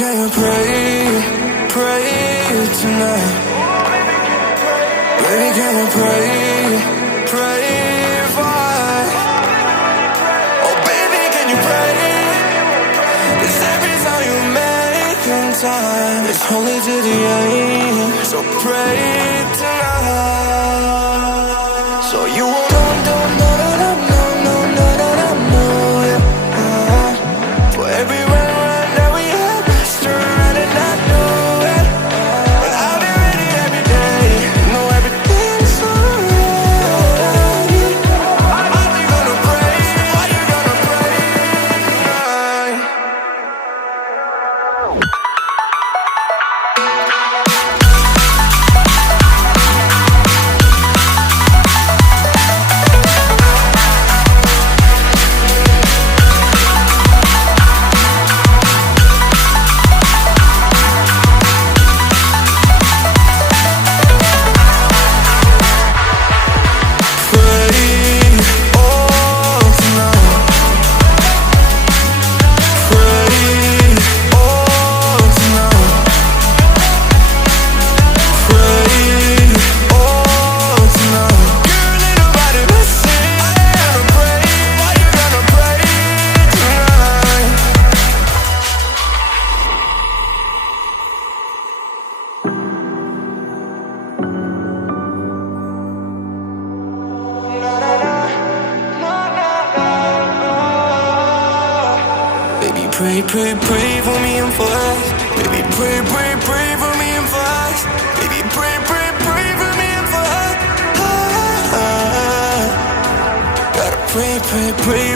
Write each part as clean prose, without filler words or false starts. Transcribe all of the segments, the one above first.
can you pray tonight? Baby, can you pray for? Oh baby, can you pray? 'Cause every time you make time, it's only to the end. So pray tonight. So you won't for every run that we had, best around and I know it. But I'll be ready every day. You know everything's alright. Are you gonna pray? Are you gonna pray tonight? Baby, pray for me and for us. Baby, pray for me and for us. Baby, pray for me and for us. Gotta pray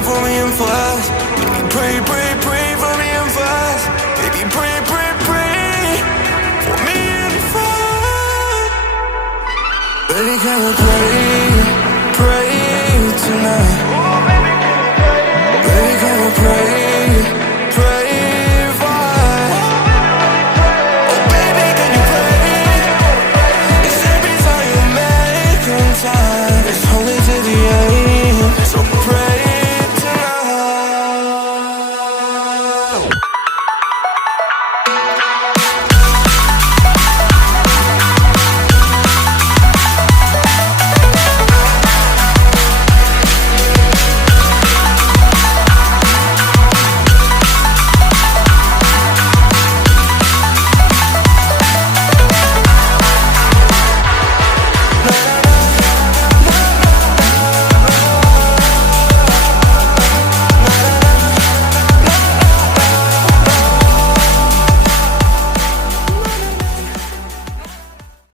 for me and for us. Baby, pray for me and for us. Baby, pray for me and for us. Baby, can we pray tonight?